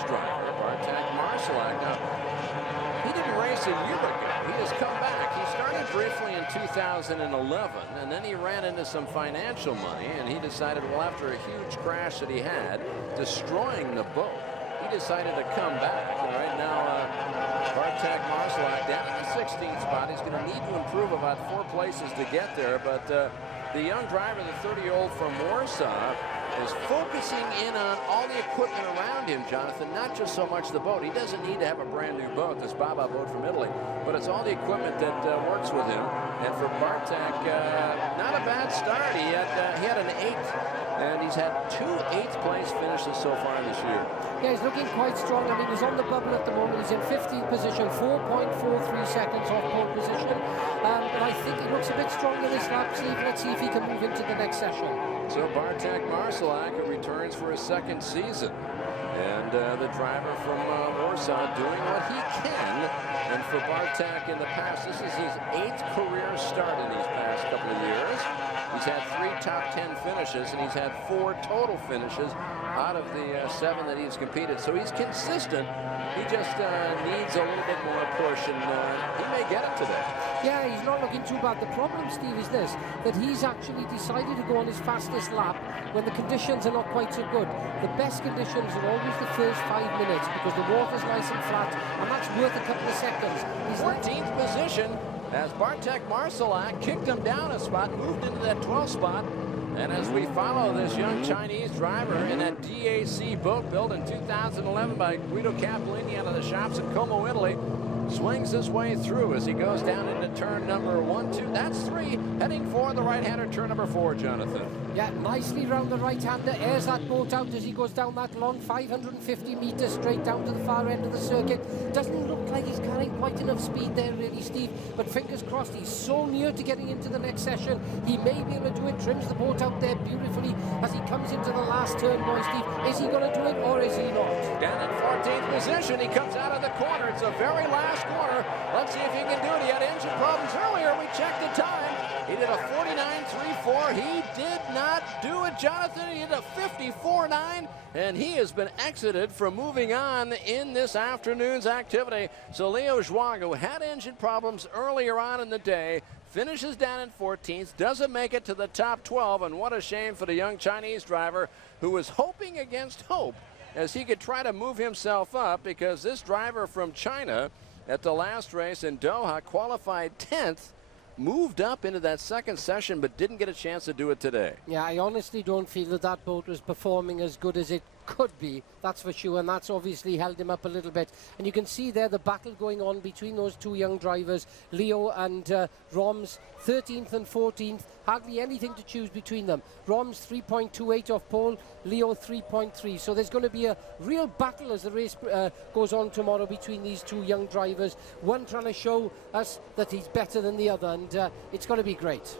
Chinese driver, Bartek Marszalek. Now, he didn't race a year ago. He has come back. He started briefly in 2011, and then he ran into some financial money, and he decided, well, after a huge crash that he had, destroying the boat, he decided to come back. And right now, Bartek Marszalek down in the 16th spot. He's going to need to improve about 4 places to get there, but the young driver, the 30-year-old from Warsaw, is focusing in on all the equipment around him, Jonathan, not just so much the boat. He doesn't need to have a brand new boat, this Baba boat from Italy, but it's all the equipment that works with him. And for Bartek, not a bad start. He had an 8th, and he's had 2 8th-place finishes so far this year. Yeah, he's looking quite strong. I mean, he's on the bubble at the moment. He's in 15th position, 4.43 seconds off pole position. But I think he looks a bit stronger this lap, Steve. Let's see if he can move into the next session. So Bartek Marszalek returns for his 2nd season. And the driver from Warsaw doing what he can. And for Bartek in the past, this is his 8th career start in these past couple of years. He's had 3 top 10 finishes, and he's had 4 total finishes out of the 7 that he's competed. So he's consistent. He just needs a little bit more push, and he may get it today. Yeah, he's not looking too bad. The problem, Steve, is this, that he's actually decided to go on his fastest lap when the conditions are not quite so good. The best conditions are always the first 5 minutes because the water's nice and flat, and that's worth a couple of seconds. He's 14th position as Bartek Marszalek kicked him down a spot, moved into that 12th spot. And as we follow this young Chinese driver in that DAC boat built in 2011 by Guido Cappellini out of the shops in Como, Italy, swings his way through as he goes down into turn number 1, 2. That's 3, heading for the right-hander, turn number 4, Jonathan. Yeah, nicely round the right-hander, airs that boat out as he goes down that long 550 meters straight down to the far end of the circuit. Doesn't look like he's carrying quite enough speed there, really, Steve, but fingers crossed. He's so near to getting into the next session. He may be able to do it. Trims the boat out there beautifully as he comes into the last turn, boy, Steve. Is he going to do it, or is he not? Down in 14th position, he comes out of the corner. It's the very last corner. Let's see if he can do it. He had engine problems earlier. We checked the time. He did a 49.34. He did not do it, Jonathan. He did a 54.9, and he has been exited from moving on in this afternoon's activity. So Leo Zhuang, who had engine problems earlier on in the day, finishes down in 14th, doesn't make it to the top 12, and what a shame for the young Chinese driver who was hoping against hope as he could try to move himself up, because this driver from China at the last race in Doha qualified 10th, moved up into that 2nd session, but didn't get a chance to do it today. Yeah, I honestly don't feel that that boat was performing as good as it could be, that's for sure, and that's obviously held him up a little bit. And you can see there the battle going on between those 2 young drivers, Leo and Roms, 13th and 14th, hardly anything to choose between them. Roms 3.28 off pole, Leo 3.3. So there's going to be a real battle as the race goes on tomorrow between these 2 young drivers, one trying to show us that he's better than the other, and it's going to be great.